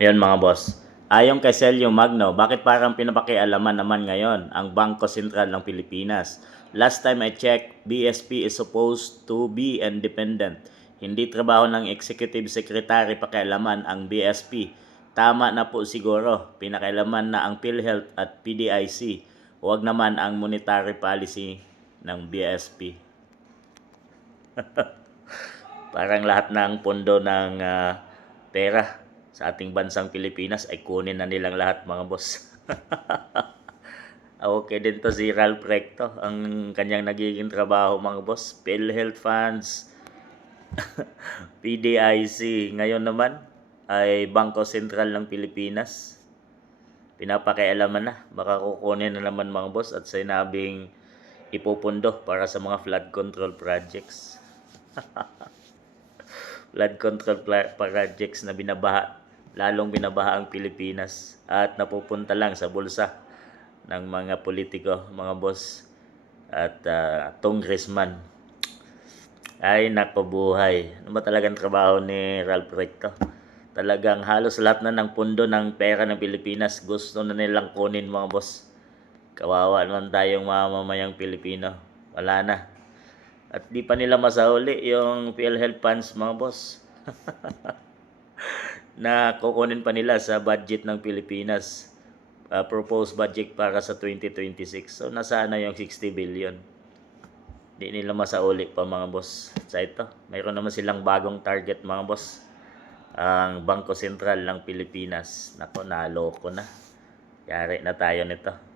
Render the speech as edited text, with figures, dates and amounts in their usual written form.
Ayun mga boss. Ayon kay Celio Magno, bakit parang pinapakialaman naman ngayon ang Bangko Sentral ng Pilipinas? Last time I checked, BSP is supposed to be independent. Hindi trabaho ng Executive Secretary pakialaman ang BSP. Tama na po siguro, pinakialaman na ang PhilHealth at PDIC. Huwag naman ang monetary policy ng BSP. Parang lahat ng pondo ng pera sa ating bansang Pilipinas ay kunin na nilang lahat mga boss. Okay din to si Ralph Recto, ang kanyang nagiging trabaho mga boss. PhilHealth Funds, PDIC, ngayon naman ay Bangko Sentral ng Pilipinas. Pinapakialaman na, baka kukunin na naman mga boss at sinabing ipupundo para sa mga flood control projects. Flood control projects na lalong binabaha ang Pilipinas at napupunta lang sa bulsa ng mga politiko, mga boss at congressman. Ay nako buhay. Ano ba talagang trabaho ni Ralph Recto? Talagang halos lahat na ng pundo ng pera ng Pilipinas gusto na nilang kunin mga boss. Kawawa naman tayong mamamayang Pilipino. Wala na. At di pa nila masauli yung PhilHealth funds mga boss. Na kukunin pa nila sa budget ng Pilipinas. Proposed budget para sa 2026. So nasaan na yung 60 billion? Di nila masauli pa mga boss. Sa ito, mayroon naman silang bagong target mga boss. Ang Bangko Sentral ng Pilipinas. Nako, naloko na. Yari na tayo nito.